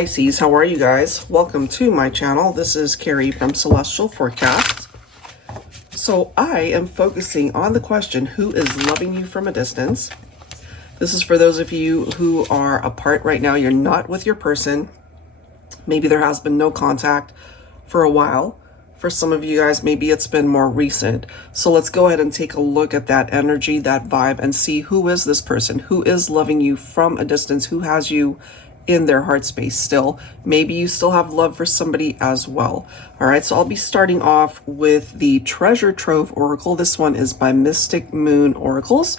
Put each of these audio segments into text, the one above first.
Pisces, how are you guys? Welcome to my channel. This is Carrie from Celestial Forecast. So I am focusing on the question, who is loving you from a distance? This is for those of you who are apart right now. You're not with your person. Maybe there has been no contact for a while. For some of you guys, maybe it's been more recent. So let's go ahead and take a look at that energy, that vibe, and see who is this person, who is loving you from a distance, who has you in their heart space still. Maybe you still have love for somebody as well. All right, so I'll be starting off with the Treasure Trove Oracle. This one is by Mystic Moon Oracles.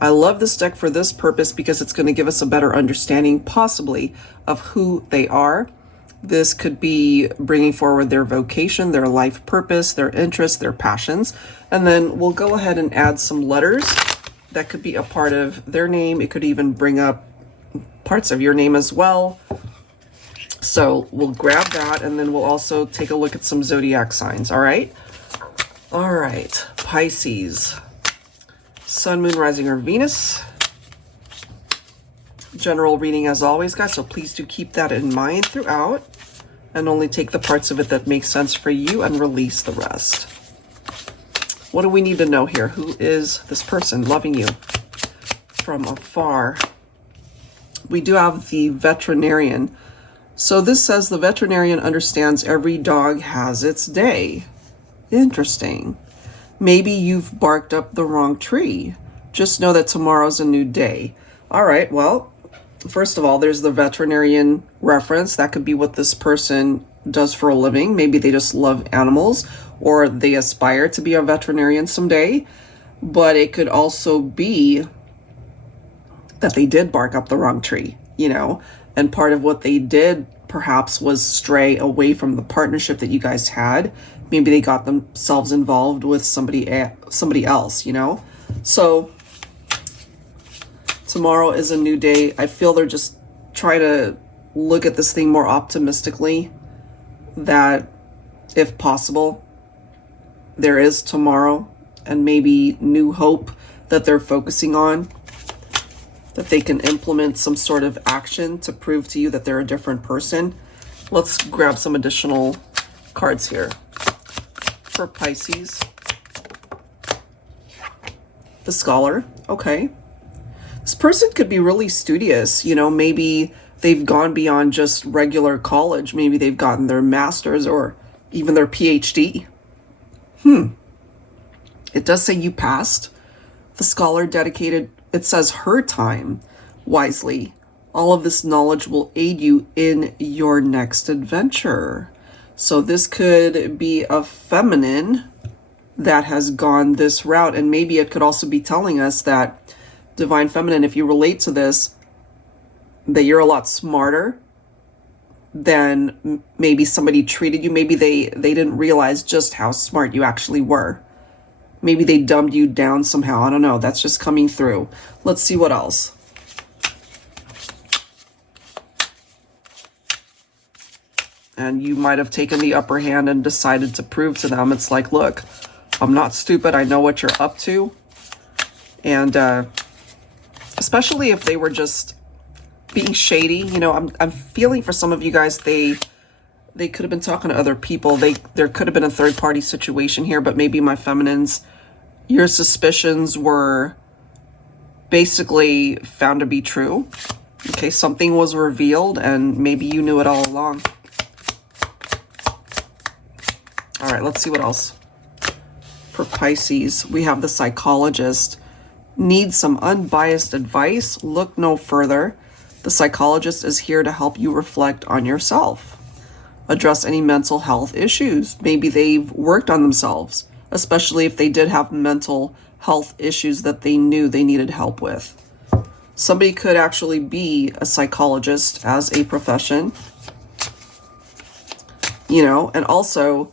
I love this deck for this purpose because it's going to give us a better understanding, possibly, of who they are. This could be bringing forward their vocation, their life purpose, their interests, their passions. And then we'll go ahead and add some letters that could be a part of their name. It could even bring up parts of your name as well. So we'll grab that, and then we'll also take a look at some zodiac signs. All right. Pisces, Sun, Moon, Rising, or Venus. General reading as always, guys, so please do keep that in mind throughout and only take the parts of it that make sense for you and release the rest. What do we need to know here? Who is this person loving you from afar? We do have the veterinarian. So this says the veterinarian understands every dog has its day. Interesting. Maybe you've barked up the wrong tree. Just know that tomorrow's a new day. All right, well, first of all, there's the veterinarian reference. That could be what this person does for a living. Maybe they just love animals, or they aspire to be a veterinarian someday. But it could also be that they did bark up the wrong tree, you know, and part of what they did perhaps was stray away from the partnership that you guys had. Maybe they got themselves involved with somebody else, you know. So tomorrow is a new day. I feel they're just trying to look at this thing more optimistically, that if possible, there is tomorrow and maybe new hope that they're focusing on, that they can implement some sort of action to prove to you that they're a different person. Let's grab some additional cards here for Pisces. The Scholar, okay. This person could be really studious, you know, maybe they've gone beyond just regular college. Maybe they've gotten their master's or even their PhD. It does say you passed. The Scholar dedicated, it says, her time wisely. All of this knowledge will aid you in your next adventure. So this could be a feminine that has gone this route. And maybe it could also be telling us that Divine Feminine, if you relate to this, that you're a lot smarter than maybe somebody treated you. Maybe they didn't realize just how smart you actually were. Maybe they dumbed you down somehow. I don't know. That's just coming through. Let's see what else. And you might have taken the upper hand and decided to prove to them. It's like, look, I'm not stupid. I know what you're up to. And especially if they were just being shady. You know, I'm feeling for some of you guys, they could have been talking to other people. There could have been a third-party situation here, but maybe my feminines, your suspicions were basically found to be true. Okay, something was revealed, and maybe you knew it all along. All right, let's see what else. For Pisces, we have the Psychologist. Need some unbiased advice? Look no further. The Psychologist is here to help you reflect on yourself. Address any mental health issues. Maybe they've worked on themselves, especially if they did have mental health issues that they knew they needed help with. Somebody could actually be a psychologist as a profession, you know, and also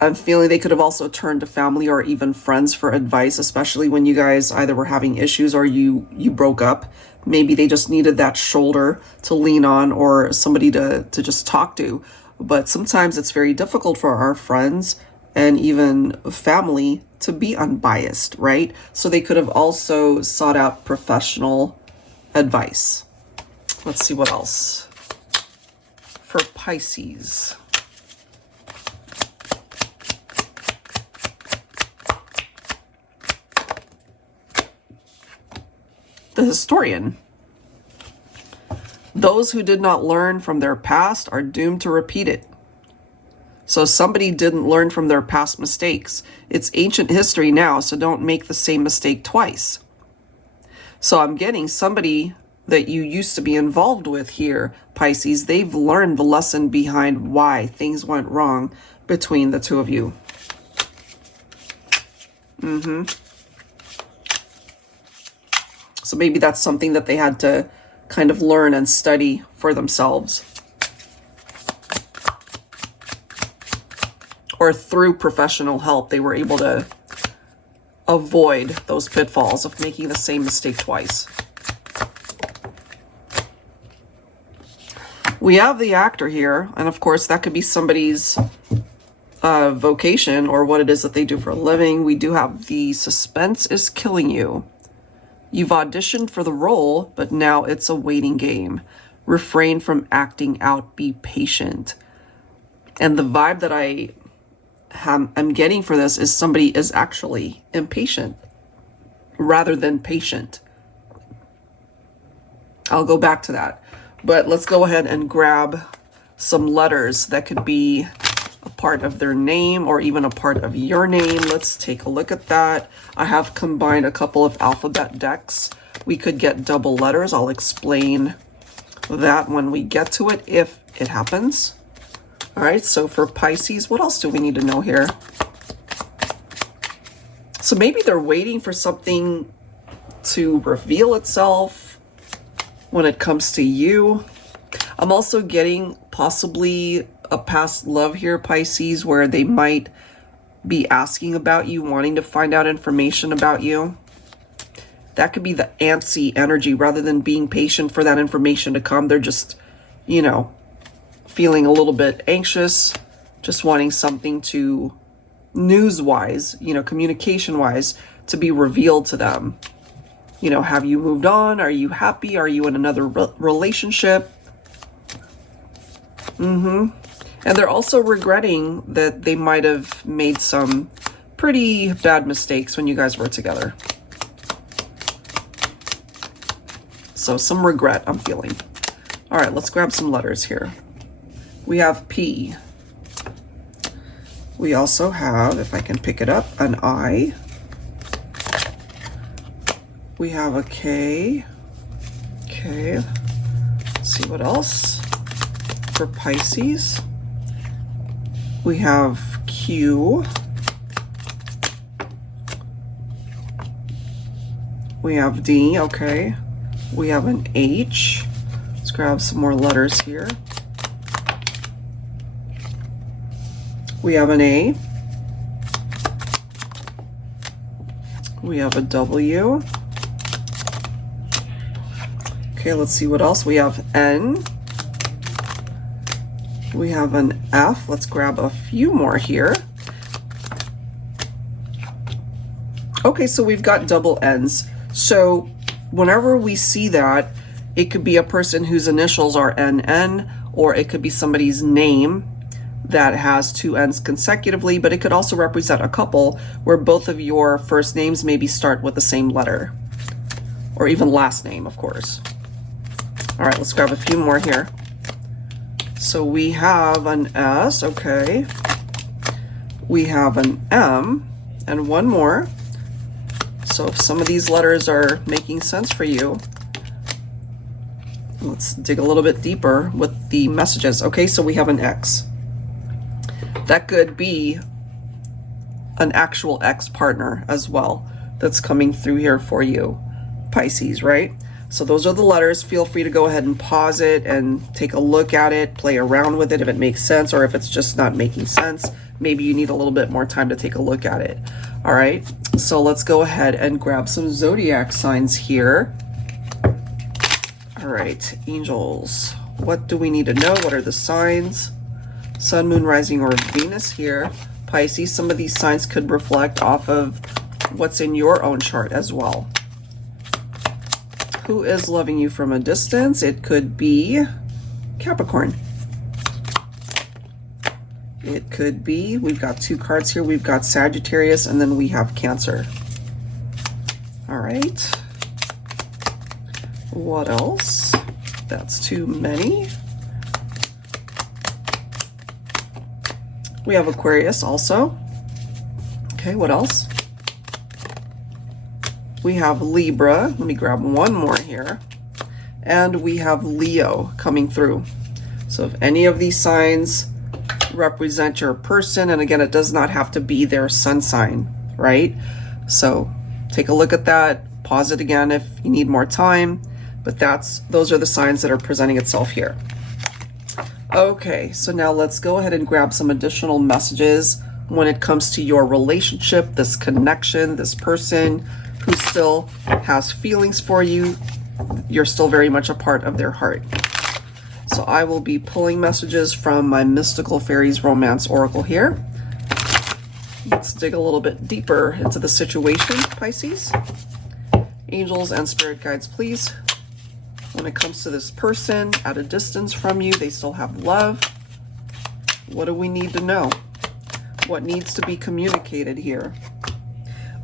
I'm feeling they could have also turned to family or even friends for advice, especially when you guys either were having issues or you broke up. Maybe they just needed that shoulder to lean on or somebody to just talk to. But sometimes it's very difficult for our friends and even family to be unbiased, right? So they could have also sought out professional advice. Let's see what else. for Pisces. The Historian. Those who did not learn from their past are doomed to repeat it. So somebody didn't learn from their past mistakes. It's ancient history now, so don't make the same mistake twice. So I'm getting somebody that you used to be involved with here, Pisces. They've learned the lesson behind why things went wrong between the two of you. So maybe that's something that they had to kind of learn and study for themselves. Or through professional help, they were able to avoid those pitfalls of making the same mistake twice. We have the Actor here, and of course that could be somebody's vocation or what it is that they do for a living. We do have the Suspense is killing you. You've auditioned for the role, but now it's a waiting game. Refrain from acting out, be patient. And the vibe that I'm getting for this is somebody is actually impatient rather than patient. I'll go back to that. But let's go ahead and grab some letters that could be a part of their name or even a part of your name. Let's take a look at that. I have combined a couple of alphabet decks. We could get double letters. I'll explain that when we get to it, if it happens. All right, so for Pisces, what else do we need to know here? So maybe they're waiting for something to reveal itself when it comes to you. I'm also getting possibly a past love here, Pisces, where they might be asking about you, wanting to find out information about you. That could be the antsy energy. Rather than being patient for that information to come, they're just, you know, feeling a little bit anxious, just wanting something to, news-wise, you know, communication-wise, to be revealed to them. You know, have you moved on? Are you happy? Are you in another relationship? And they're also regretting that they might have made some pretty bad mistakes when you guys were together. So some regret I'm feeling. All right, let's grab some letters here. We have P. We also have, if I can pick it up, an I. We have a K. Okay. Let's see what else. For Pisces, we have Q. We have D, okay. We have an H. Let's grab some more letters here. We have an A. We have a W. Okay, let's see what else. We have N. We have an F. Let's grab a few more here. Okay, so we've got double N's. So whenever we see that, it could be a person whose initials are NN, or it could be somebody's name that has two N's consecutively, but it could also represent a couple where both of your first names maybe start with the same letter, or even last name, of course. All right, let's grab a few more here. So we have an S, okay. We have an M, and one more. So if some of these letters are making sense for you, let's dig a little bit deeper with the messages. Okay, so we have an X. That could be an actual ex-partner as well that's coming through here for you, Pisces, right? So those are the letters. Feel free to go ahead and pause it and take a look at it, play around with it if it makes sense, or if it's just not making sense, maybe you need a little bit more time to take a look at it. All right, so let's go ahead and grab some zodiac signs here. All right, angels, what do we need to know? What are the signs? Sun, moon, rising, or Venus here. Pisces, some of these signs could reflect off of what's in your own chart as well. Who is loving you from a distance? It could be Capricorn. It could be, we've got 2 cards here. We've got Sagittarius and then we have Cancer. All right. What else? That's too many. We have Aquarius also. Okay, what else? We have Libra. Let me grab one more here. And we have Leo coming through. So if any of these signs represent your person, and again, it does not have to be their sun sign, right? So take a look at that, pause it again if you need more time, but those are the signs that are presenting itself here. Okay, so now let's go ahead and grab some additional messages when it comes to your relationship, this connection, this person who still has feelings for you. You're still very much a part of their heart. So I will be pulling messages from my Mystical Fairies Romance Oracle here. Let's dig a little bit deeper into the situation, Pisces. Angels and spirit guides, please. When it comes to this person at a distance from you, they still have love. What do we need to know? What needs to be communicated here?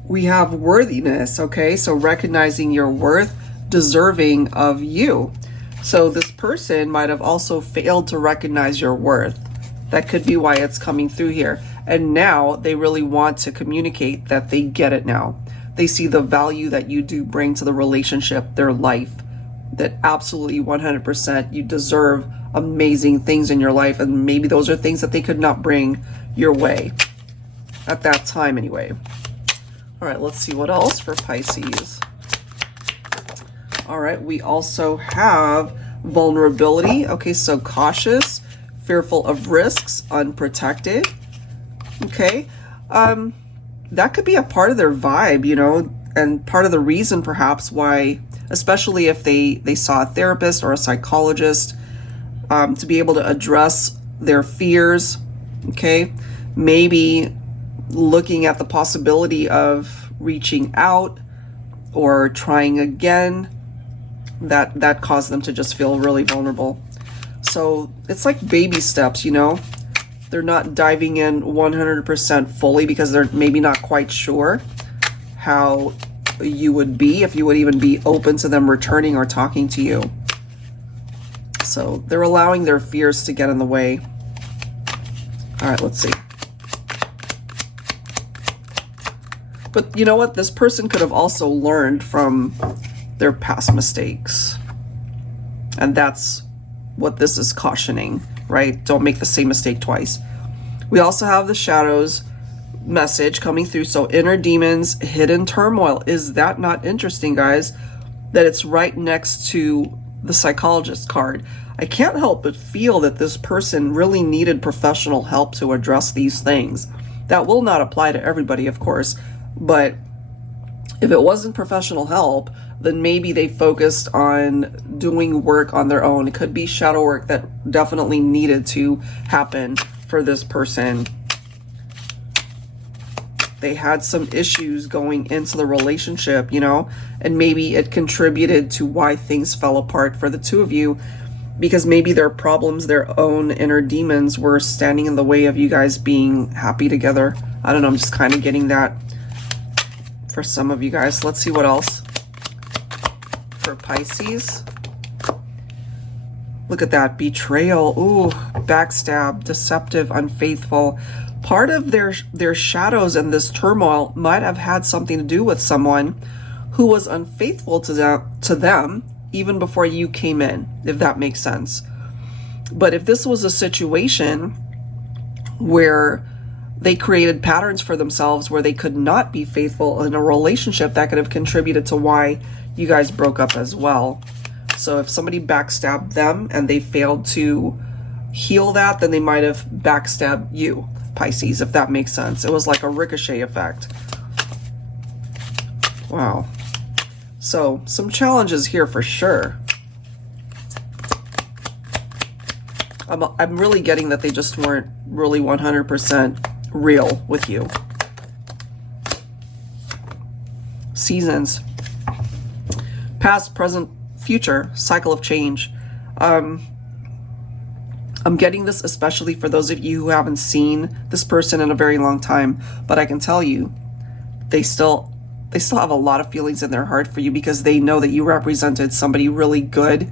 We have worthiness, okay? So recognizing your worth, deserving of you. So this person might have also failed to recognize your worth. That could be why it's coming through here. And now they really want to communicate that they get it now. They see the value that you do bring to the relationship, their life, that absolutely 100% you deserve amazing things in your life. And maybe those are things that they could not bring your way at that time anyway. All right, let's see what else for Pisces. All right, we also have vulnerability. Okay, so cautious, fearful of risks, unprotected. Okay, that could be a part of their vibe, you know, and part of the reason perhaps why, especially if they saw a therapist or a psychologist, to be able to address their fears. Okay, maybe looking at the possibility of reaching out or trying again, that caused them to just feel really vulnerable. So it's like baby steps, you know. They're not diving in 100% fully because they're maybe not quite sure how you would be, if you would even be open to them returning or talking to you. So they're allowing their fears to get in the way. All right, let's see. But you know what? This person could have also learned from their past mistakes. And that's what this is cautioning, right? Don't make the same mistake twice. We also have the shadows message coming through. So inner demons, hidden turmoil. Is that not interesting, guys? That it's right next to the psychologist card. I can't help but feel that this person really needed professional help to address these things. That will not apply to everybody, of course, but if it wasn't professional help, then maybe they focused on doing work on their own. It could be shadow work that definitely needed to happen for this person. They had some issues going into the relationship, you know, and maybe it contributed to why things fell apart for the two of you, because maybe their problems, their own inner demons were standing in the way of you guys being happy together. I don't know, I'm just kind of getting that for some of you guys. Let's see what else for Pisces. Look at that, betrayal. Ooh, backstab, deceptive, unfaithful. Part of their shadows and this turmoil might have had something to do with someone who was unfaithful to them even before you came in, if that makes sense. But if this was a situation where they created patterns for themselves where they could not be faithful in a relationship, that could have contributed to why you guys broke up as well. So if somebody backstabbed them and they failed to heal that, then they might have backstabbed you, Pisces, if that makes sense. It was like a ricochet effect. Wow. So some challenges here for sure. I'm really getting that they just weren't really 100% real with you. Seasons. Past, present, future, cycle of change. I'm getting this especially for those of you who haven't seen this person in a very long time, but I can tell you, they still have a lot of feelings in their heart for you because they know that you represented somebody really good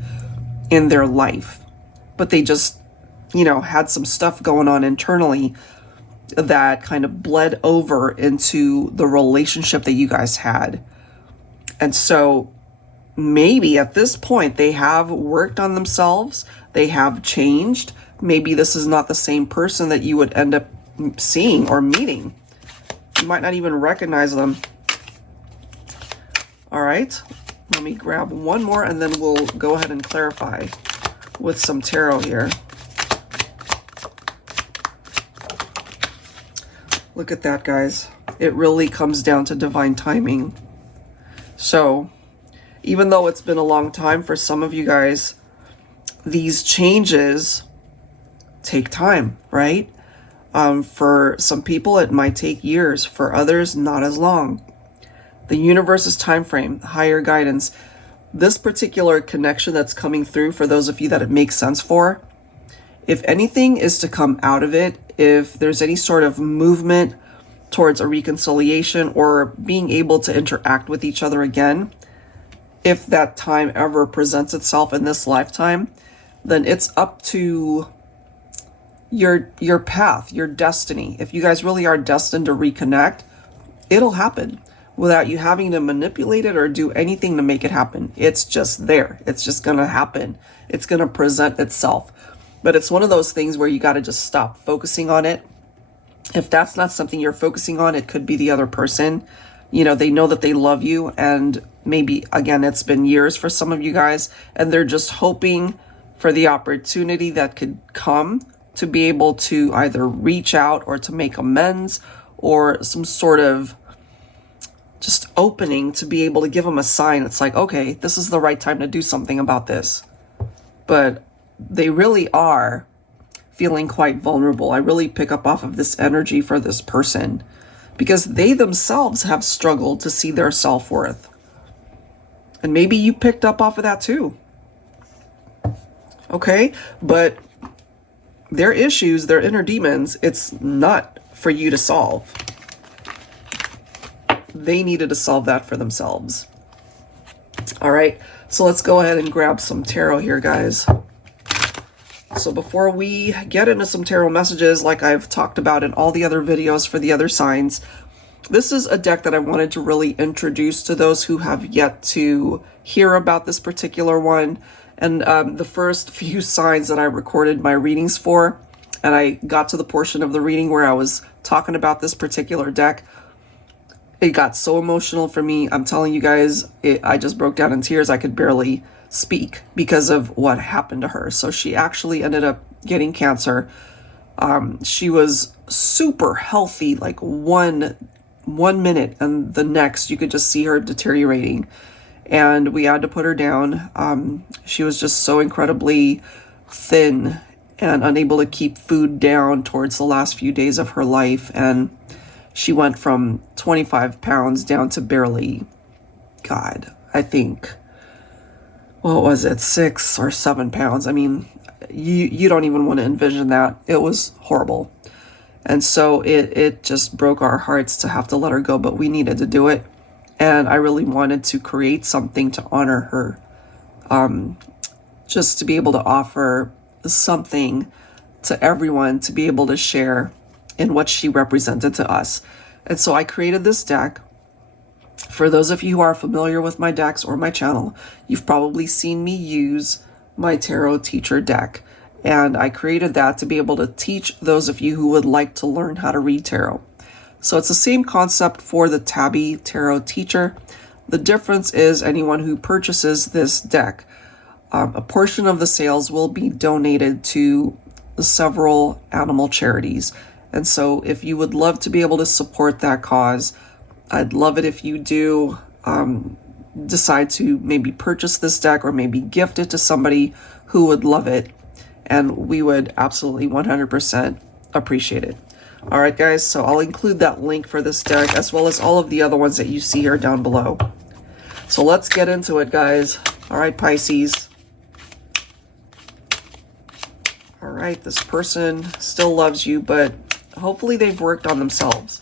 in their life. But they just, you know, had some stuff going on internally that kind of bled over into the relationship that you guys had. And so maybe at this point they have worked on themselves, they have changed. Maybe this is not the same person that you would end up seeing or meeting. You might not even recognize them. All right, let me grab one more and then we'll go ahead and clarify with some tarot here. Look at that, guys. It really comes down to divine timing. So even though it's been a long time for some of you guys, these changes take time, right? For some people, it might take years. For others, not as long. The universe's time frame, higher guidance, this particular connection that's coming through for those of you that it makes sense for, if anything is to come out of it, if there's any sort of movement towards a reconciliation or being able to interact with each other again, if that time ever presents itself in this lifetime, then it's up to your path, your destiny. If you guys really are destined to reconnect, it'll happen without you having to manipulate it or do anything to make it happen. It's just there. It's just going to happen. It's going to present itself. But it's one of those things where you got to just stop focusing on it. If that's not something you're focusing on, it could be the other person. You know, they know that they love you, and maybe, again, it's been years for some of you guys, and they're just hoping for the opportunity that could come to be able to either reach out or to make amends or some sort of just opening to be able to give them a sign. It's like, okay, this is the right time to do something about this. But they really are feeling quite vulnerable. I really pick up off of this energy for this person because they themselves have struggled to see their self-worth. And maybe you picked up off of that too. Okay, but their issues, their inner demons, it's not for you to solve. They needed to solve that for themselves. All right, so let's go ahead and grab some tarot here, guys. So before we get into some tarot messages, like I've talked about in all the other videos for the other signs, this is a deck that I wanted to really introduce to those who have yet to hear about this particular one. And the first few signs that I recorded my readings for, and I got to the portion of the reading where I was talking about this particular deck, it got so emotional for me. I'm telling you guys, I just broke down in tears. I could barely speak because of what happened to her. So she actually ended up getting cancer. She was super healthy, like one minute, and the next you could just see her deteriorating. And we had to put her down. She was just so incredibly thin and unable to keep food down towards the last few days of her life. And she went from 25 pounds down to barely, God, I think, what was it, 6 or 7 pounds? I mean, you don't even want to envision that. It was horrible. And so it just broke our hearts to have to let her go, but we needed to do it. And I really wanted to create something to honor her, just to be able to offer something to everyone to be able to share in what she represented to us. And so I created this deck. For those of you who are familiar with my decks or my channel, you've probably seen me use my tarot teacher deck. And I created that to be able to teach those of you who would like to learn how to read tarot. So it's the same concept for the TABBY Tarot Teacher. The difference is anyone who purchases this deck, a portion of the sales will be donated to several animal charities. And so if you would love to be able to support that cause, I'd love it if you do decide to maybe purchase this deck or maybe gift it to somebody who would love it. And we would absolutely 100% appreciate it. All right, guys, so I'll include that link for this deck as well as all of the other ones that you see here down below. So let's get into it, guys. All right, Pisces. All right, this person still loves you, but hopefully they've worked on themselves,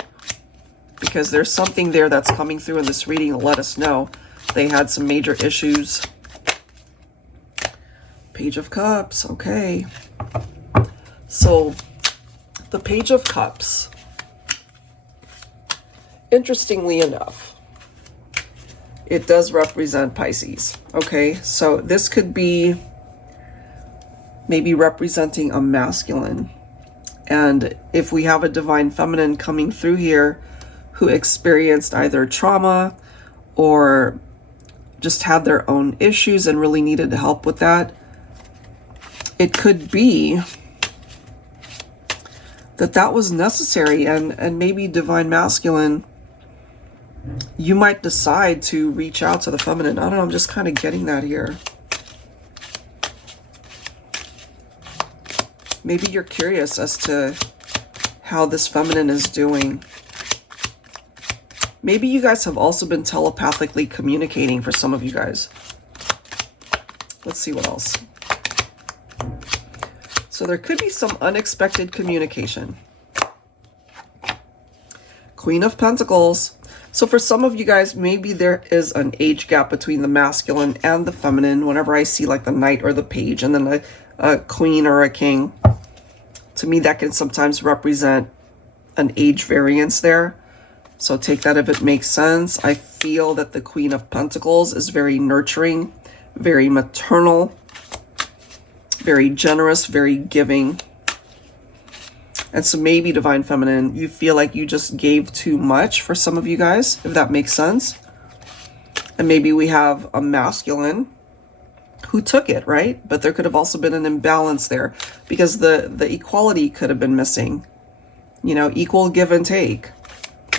because there's something there that's coming through in this reading to let us know they had some major issues. Page of Cups, okay. So the Page of Cups, interestingly enough, it does represent Pisces, okay? So this could be maybe representing a masculine. And if we have a divine feminine coming through here who experienced either trauma or just had their own issues and really needed help with that, it could be that was necessary. And maybe divine masculine, you might decide to reach out to the feminine. I don't know, I'm just kind of getting that here. Maybe you're curious as to how this feminine is doing. Maybe you guys have also been telepathically communicating for some of you guys. Let's see what else. So there could be some unexpected communication. Queen of Pentacles. So for some of you guys, maybe there is an age gap between the masculine and the feminine. Whenever I see like the knight or the page and then a queen or a king, to me that can sometimes represent an age variance there. So take that if it makes sense. I feel that the Queen of Pentacles is very nurturing, very maternal, very generous, very giving. And so maybe divine feminine, you feel like you just gave too much for some of you guys, if that makes sense. And maybe we have a masculine who took it, right? But there could have also been an imbalance there, because the equality could have been missing. You know, equal give and take.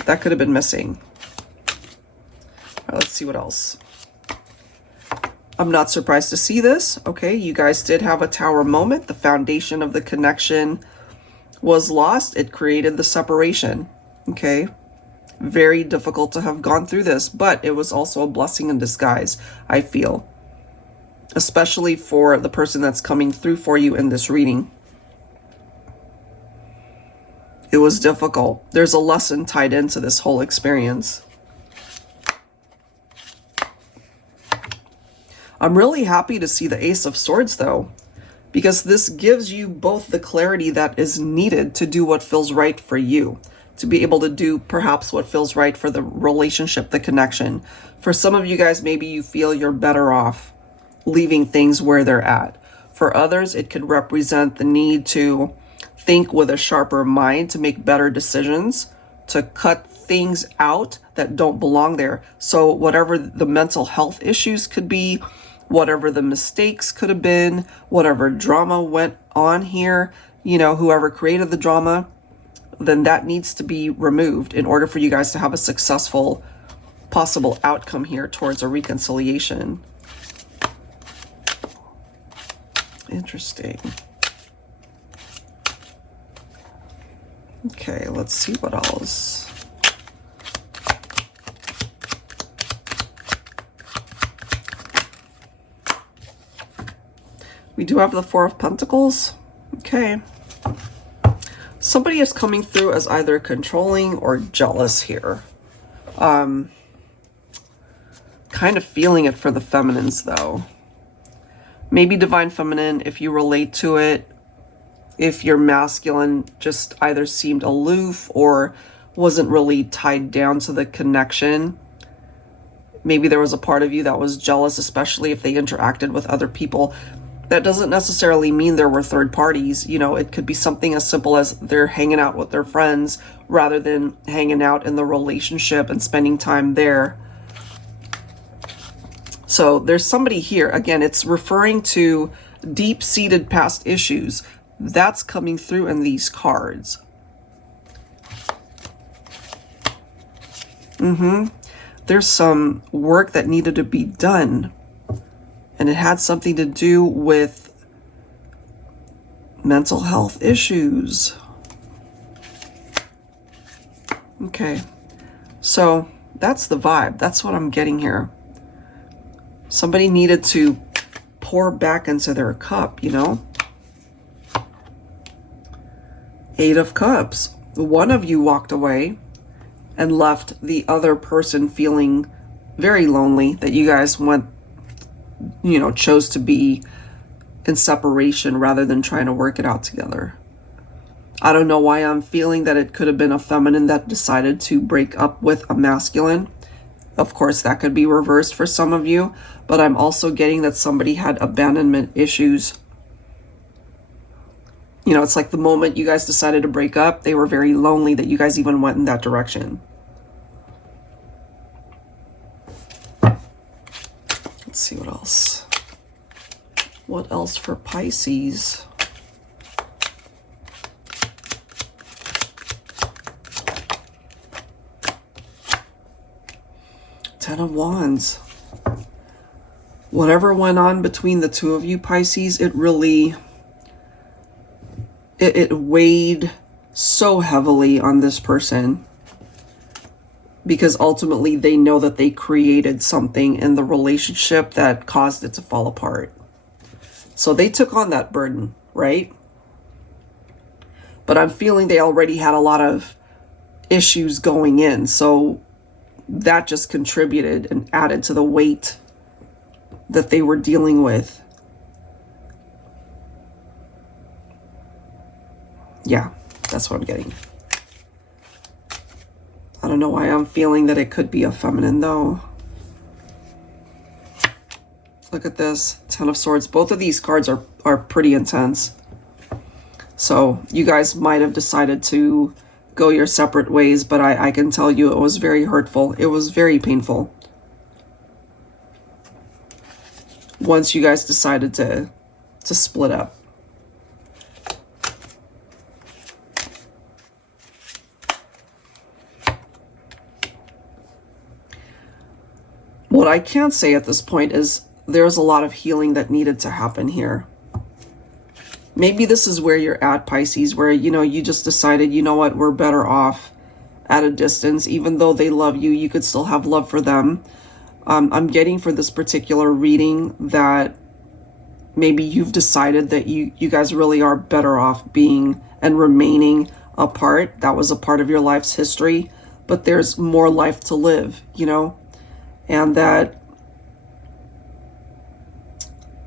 That could have been missing. All right, let's see what else. I'm not surprised to see this. Okay, you guys did have a tower moment. The foundation of the connection was lost. It created the separation. Okay, very difficult to have gone through this, but it was also a blessing in disguise, I feel. Especially for the person that's coming through for you in this reading. It was difficult. There's a lesson tied into this whole experience. I'm really happy to see the Ace of Swords though, because this gives you both the clarity that is needed to do what feels right for you, to be able to do perhaps what feels right for the relationship, the connection. For some of you guys, maybe you feel you're better off leaving things where they're at. For others, it could represent the need to think with a sharper mind, to make better decisions, to cut things out that don't belong there. So whatever the mental health issues could be, whatever the mistakes could have been, whatever drama went on here, you know, whoever created the drama, then that needs to be removed in order for you guys to have a successful possible outcome here towards a reconciliation. Interesting. Okay, let's see what else. We do have the Four of Pentacles. Okay. Somebody is coming through as either controlling or jealous here. Kind of feeling it for the feminines though. Maybe divine feminine, if you relate to it. If your masculine just either seemed aloof or wasn't really tied down to the connection. Maybe there was a part of you that was jealous, especially if they interacted with other people. That doesn't necessarily mean there were third parties. You know, it could be something as simple as they're hanging out with their friends rather than hanging out in the relationship and spending time there. So there's somebody here. Again, it's referring to deep-seated past issues. That's coming through in these cards. There's some work that needed to be done. And it had something to do with mental health issues. Okay. So that's the vibe. That's what I'm getting here. Somebody needed to pour back into their cup, you know? Eight of Cups. One of you walked away and left the other person feeling very lonely, that you guys went, you know, chose to be in separation rather than trying to work it out together. I don't know why I'm feeling that it could have been a feminine that decided to break up with a masculine. Of course, that could be reversed for some of you, but I'm also getting that somebody had abandonment issues. You know, it's like the moment you guys decided to break up, they were very lonely that you guys even went in that direction. Let's see what else. What else for Pisces? Ten of Wands. Whatever went on between the two of you, Pisces, it really, it weighed so heavily on this person, because ultimately they know that they created something in the relationship that caused it to fall apart. So they took on that burden, right? But I'm feeling they already had a lot of issues going in, so that just contributed and added to the weight that they were dealing with. Yeah, that's what I'm getting. I don't know why I'm feeling that it could be a feminine though. Look at this, Ten of Swords. Both of these cards are pretty intense. So you guys might have decided to go your separate ways, but I can tell you it was very hurtful. It was very painful. Once you guys decided to split up. What I can say at this point is there's a lot of healing that needed to happen here. Maybe this is where you're at, Pisces, where, you know, you just decided, you know what, we're better off at a distance. Even though they love you, you could still have love for them. I'm getting for this particular reading that maybe you've decided that you guys really are better off being and remaining apart. That was a part of your life's history, but there's more life to live, you know, and that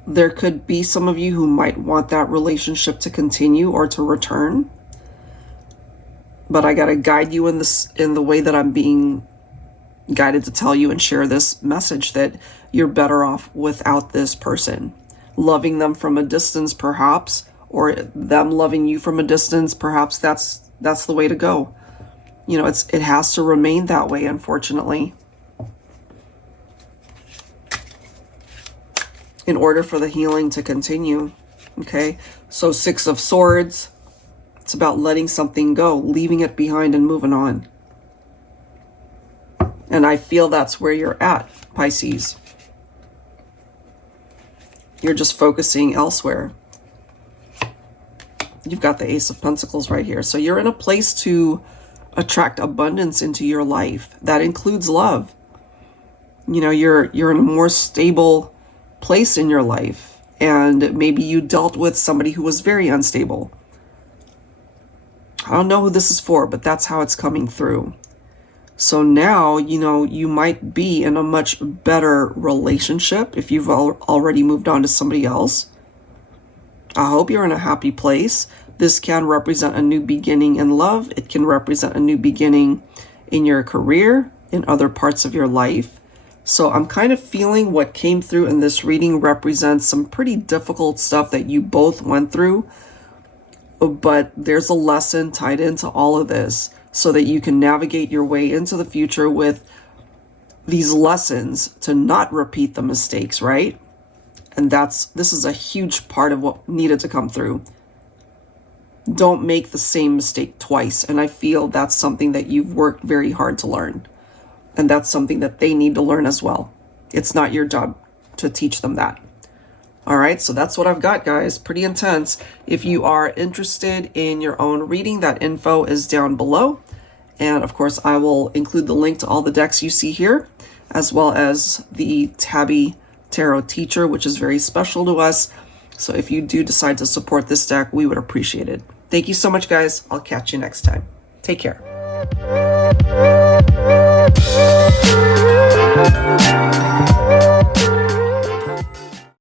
there could be some of you who might want that relationship to continue or to return. But I got to guide you in the way that I'm being guided to tell you and share this message, that you're better off without this person. Loving them from a distance, perhaps, or them loving you from a distance, perhaps that's the way to go. You know, it has to remain that way, unfortunately, in order for the healing to continue. Okay, so Six of Swords, it's about letting something go, leaving it behind and moving on. And I feel that's where you're at, Pisces. You're just focusing elsewhere. You've got the Ace of Pentacles right here. So you're in a place to attract abundance into your life. That includes love. You know, you're in a more stable place in your life. And maybe you dealt with somebody who was very unstable. I don't know who this is for, but that's how it's coming through. So now, you know, you might be in a much better relationship if you've already moved on to somebody else. I hope you're in a happy place. This can represent a new beginning in love. It can represent a new beginning in your career, in other parts of your life. So I'm kind of feeling what came through in this reading represents some pretty difficult stuff that you both went through. But there's a lesson tied into all of this, so that you can navigate your way into the future with these lessons to not repeat the mistakes, right? And this is a huge part of what needed to come through. Don't make the same mistake twice. And I feel that's something that you've worked very hard to learn. And that's something that they need to learn as well. It's not your job to teach them that. All right, so that's what I've got, guys. Pretty intense. If you are interested in your own reading, that info is down below. And of course, I will include the link to all the decks you see here, as well as the TABBY Tarot Teacher, which is very special to us. So if you do decide to support this deck, we would appreciate it. Thank you so much, guys. I'll catch you next time. Take care.